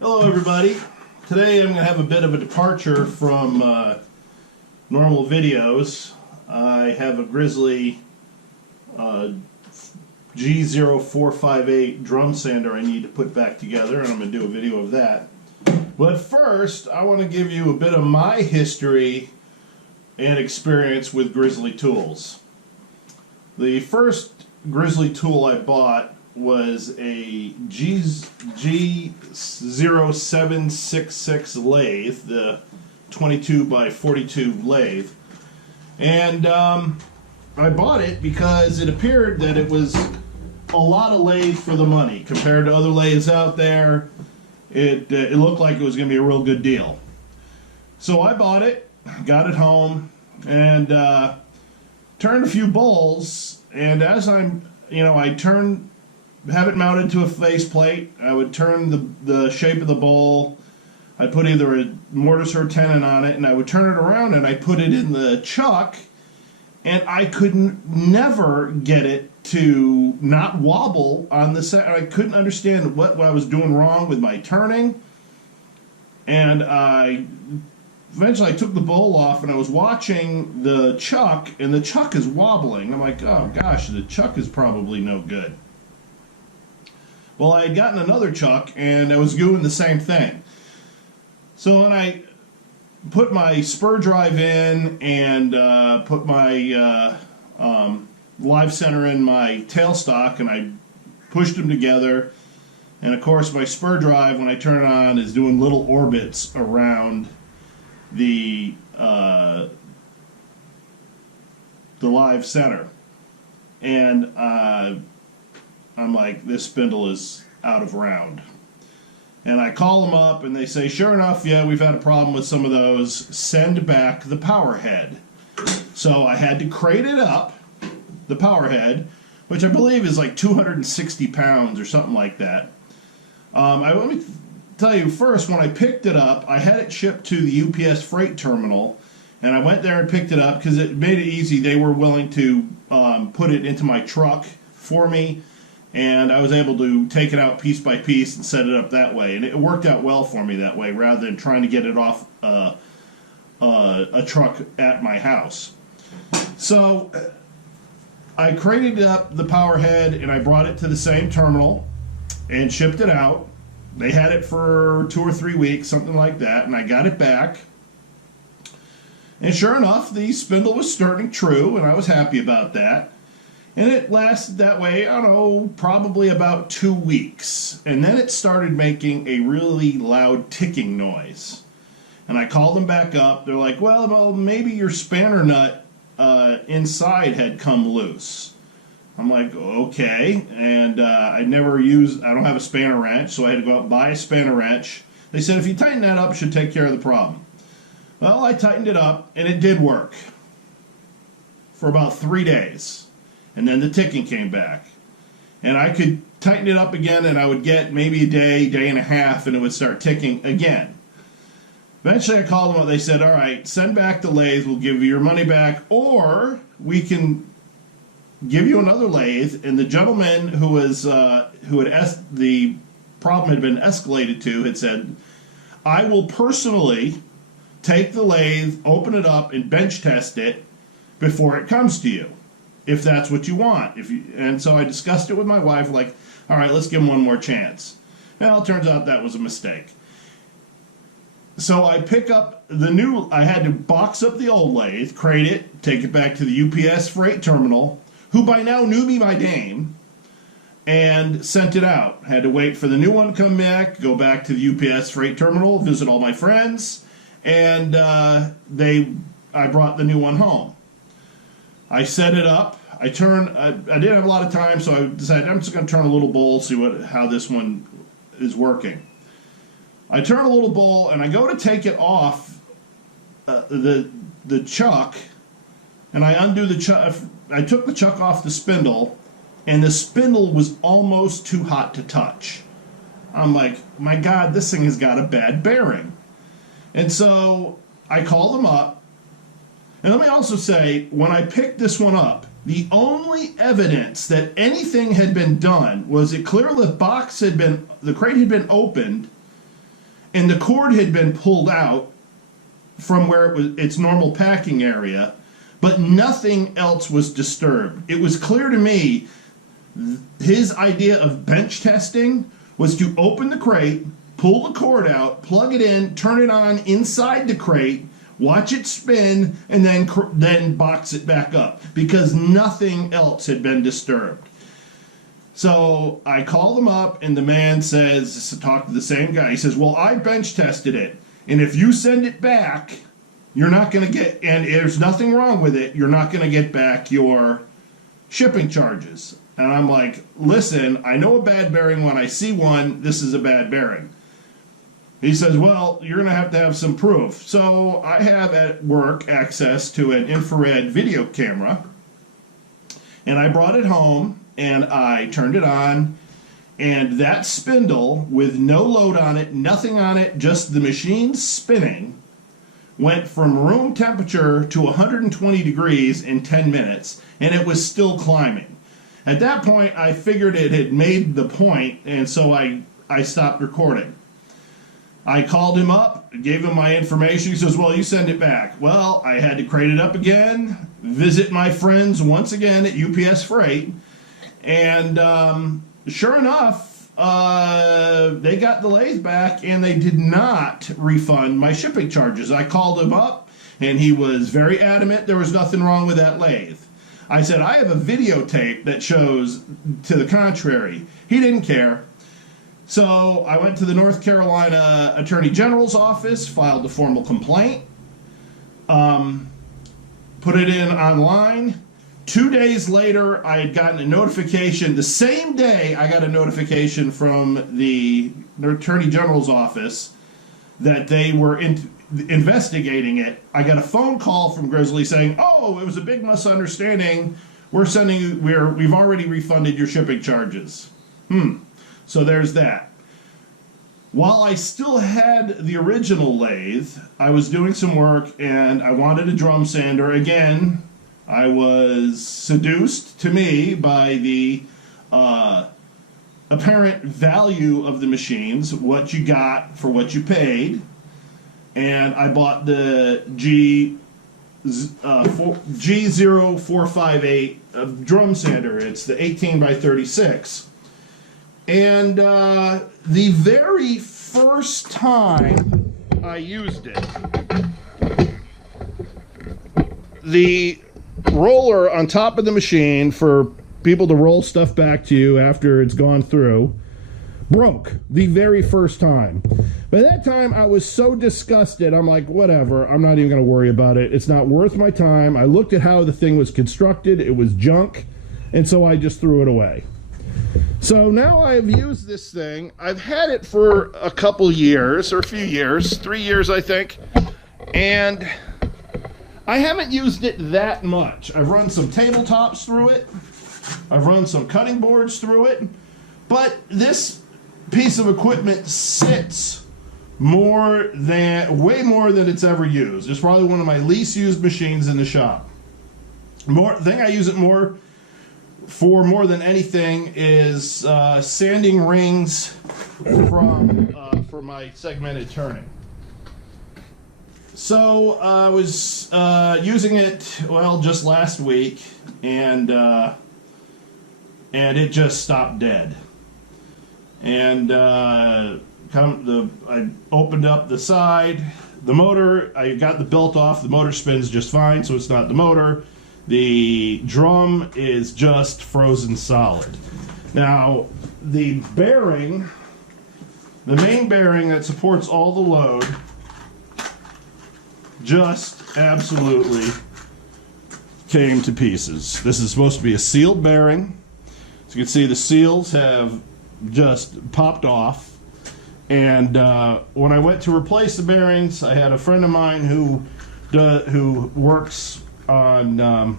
Hello everybody. Today I'm going to have a bit of a departure from normal videos. I have a Grizzly G0458 drum sander I need to put back together, and I'm going to do a video of that. But first I want to give you a bit of my history and experience with Grizzly Tools. The first Grizzly tool I bought was a G0766 lathe, the 22 by 42 lathe, and I bought it because it appeared that it was a lot of lathe for the money compared to other lathes out there. It looked like it was going to be a real good deal, so I bought it, got it home, and turned a few bowls. And as I have it mounted to a faceplate, I would turn the shape of the bowl. I'd put either a mortise or a tenon on it, and I would turn it around and I put it in the chuck, and I could never get it to not wobble on the set. I couldn't understand what I was doing wrong with my turning, and eventually I took the bowl off and I was watching the chuck, and the chuck is wobbling. I'm like, oh gosh, the chuck is probably no good. Well, I had gotten another chuck, and I was doing the same thing. So when I put my spur drive in and put my live center in my tailstock, and I pushed them together, and of course my spur drive, when I turn it on, is doing little orbits around the live center. And I'm like, this spindle is out of round. And I call them up, and they say, sure enough, yeah, we've had a problem with some of those. Send back the power head. So I had to crate it up, the power head, which I believe is like 260 pounds or something like that. Let me tell you first, when I picked it up, I had it shipped to the UPS freight terminal, and I went there and picked it up because it made it easy. They were willing to put it into my truck for me, and I was able to take it out piece by piece and set it up that way. And it worked out well for me that way, rather than trying to get it off a truck at my house. So I crated up the power head, and I brought it to the same terminal and shipped it out. They had it for 2 or 3 weeks, something like that, and I got it back. And sure enough, the spindle was starting true, and I was happy about that. And it lasted that way, I don't know, probably about 2 weeks. And then it started making a really loud ticking noise. And I called them back up. They're like, well, maybe your spanner nut inside had come loose. I'm like, okay. And I don't have a spanner wrench, so I had to go out and buy a spanner wrench. They said, if you tighten that up, it should take care of the problem. Well, I tightened it up, and it did work for about 3 days. And then the ticking came back. And I could tighten it up again, and I would get maybe a day and a half, and it would start ticking again. Eventually I called them up. They said, all right, send back the lathe. We'll give you your money back, or we can give you another lathe. And the gentleman the problem had been escalated to had said, I will personally take the lathe, open it up, and bench test it before it comes to you, if that's what you want. And so I discussed it with my wife, like, all right, let's give him one more chance. Well, it turns out that was a mistake. So I pick up I had to box up the old lathe, crate it, take it back to the UPS freight terminal, who by now knew me by name, and sent it out. Had to wait for the new one to come back, go back to the UPS freight terminal, visit all my friends, and I brought the new one home. I set it up. I didn't have a lot of time, so I decided I'm just going to turn a little bowl, see how this one is working. I turn a little bowl, and I go to take it off the chuck, and I undo the chuck. I took the chuck off the spindle, and the spindle was almost too hot to touch. I'm like, my God, this thing has got a bad bearing. And so I call them up. And let me also say, when I picked this one up, the only evidence that anything had been done was it clearly the crate had been opened, and the cord had been pulled out from where it was its normal packing area, but nothing else was disturbed. It was clear to me his idea of bench testing was to open the crate, pull the cord out, plug it in, turn it on inside the crate, watch it spin, and then box it back up, because nothing else had been disturbed. So I call them up, and the man says, talk to the same guy, he says, well, I bench tested it, and if you send it back, you're not going to get, and there's nothing wrong with it, you're not going to get back your shipping charges. And I'm like, listen, I know a bad bearing when I see one, this is a bad bearing. He says, well, you're going to have some proof. So I have at work access to an infrared video camera, and I brought it home, and I turned it on, and that spindle, with no load on it, nothing on it, just the machine spinning, went from room temperature to 120 degrees in 10 minutes, and it was still climbing. At that point, I figured it had made the point, and so I stopped recording. I called him up, gave him my information. He says, well, you send it back. Well, I had to crate it up again, visit my friends once again at UPS Freight, and sure enough, they got the lathe back, and they did not refund my shipping charges. I called him up, and he was very adamant there was nothing wrong with that lathe. I said, I have a videotape that shows to the contrary. He didn't care. So I went to the North Carolina Attorney General's office, filed a formal complaint, put it in online. 2 days later, I had gotten a notification. The same day, I got a notification from the Attorney General's office that they were investigating it. I got a phone call from Grizzly saying, oh, it was a big misunderstanding. We've already refunded your shipping charges. So there's that. While I still had the original lathe, I was doing some work, and I wanted a drum sander. Again, I was seduced, to me, by the apparent value of the machines, what you got for what you paid. And I bought the G0458 drum sander. It's the 18 by 36. And the very first time I used it, the roller on top of the machine for people to roll stuff back to you after it's gone through broke the very first time. By that time, I was so disgusted, I'm like, whatever, I'm not even going to worry about it. It's not worth my time. I looked at how the thing was constructed. It was junk, and so I just threw it away. So now I've used this thing. I've had it for a couple years, or a few years, 3 years, I think, and I haven't used it that much. I've run some tabletops through it. I've run some cutting boards through it, but this piece of equipment sits way more than it's ever used. It's probably one of my least used machines in the shop. Thing I use it for more than anything is sanding rings for my segmented turning. So I was using it, well, just last week, and it just stopped dead. And I opened up the side, the motor, I got the belt off, the motor spins just fine, so it's not the motor. The drum is just frozen solid. Now, the bearing, the main bearing that supports all the load, just absolutely came to pieces. This is supposed to be a sealed bearing. As you can see, the seals have just popped off. And when I went to replace the bearings, I had a friend of mine who works on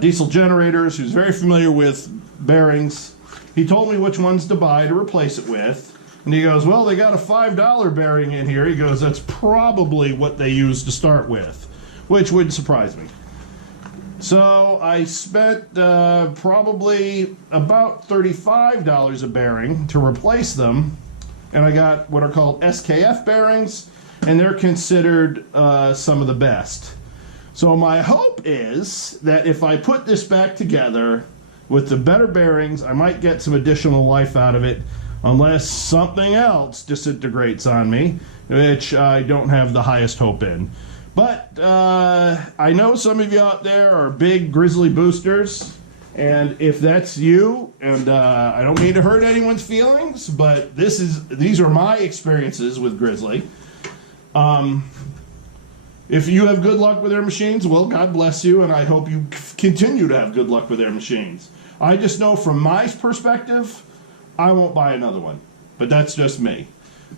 diesel generators, who's very familiar with bearings. He told me which ones to buy to replace it with. And he goes, well, they got a $5 bearing in here. He goes, that's probably what they used to start with, which wouldn't surprise me. So I spent probably about $35 a bearing to replace them. and I got what are called SKF bearings, and they're considered some of the best. So my hope is that if I put this back together with the better bearings, I might get some additional life out of it, unless something else disintegrates on me, which I don't have the highest hope in. But I know some of you out there are big Grizzly boosters, and if that's you, and I don't mean to hurt anyone's feelings, but these are my experiences with Grizzly. If you have good luck with their machines, well, God bless you, and I hope you continue to have good luck with their machines. I just know from my perspective, I won't buy another one, but that's just me.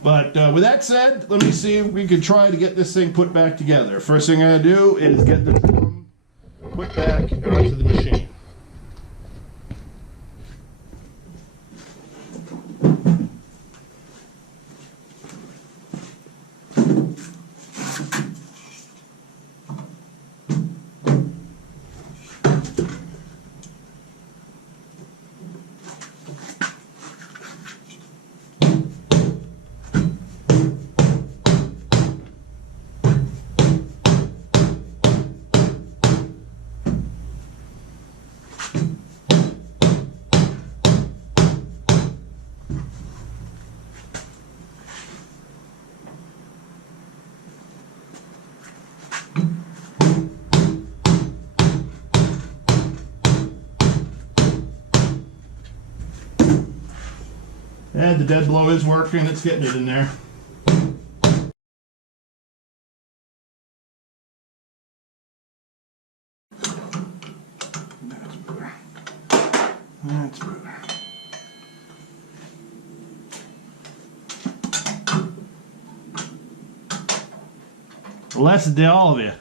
But with that said, let me see if we can try to get this thing put back together. First thing I gotta do is get the drum put back onto the machine. And the dead blow is working, it's getting it in there. That's better. That's better. The lesson to all of you,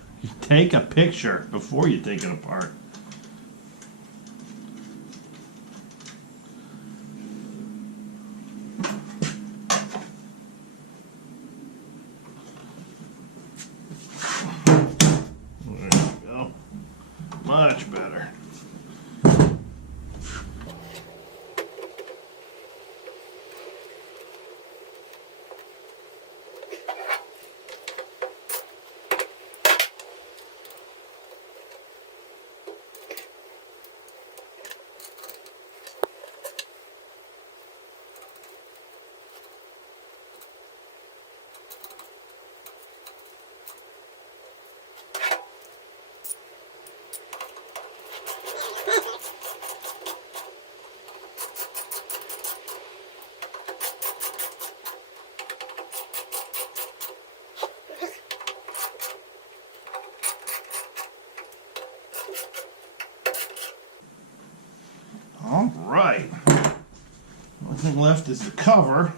take a picture before you take it apart. Much better. All right. Only thing left is the cover.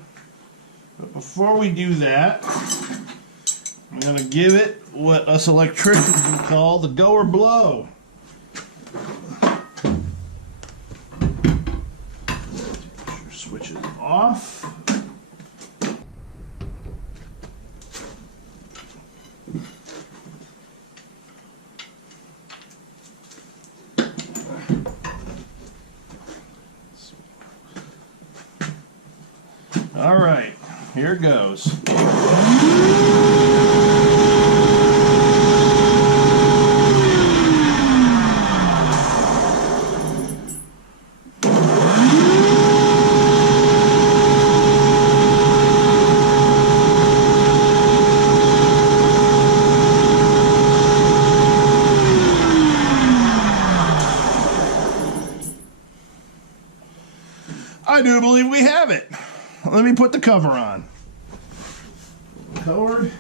But before we do that, I'm going to give it what us electricians would call the go or blow. Switches off. All right, here goes. I do believe we have it. Let me put the cover on. Covered.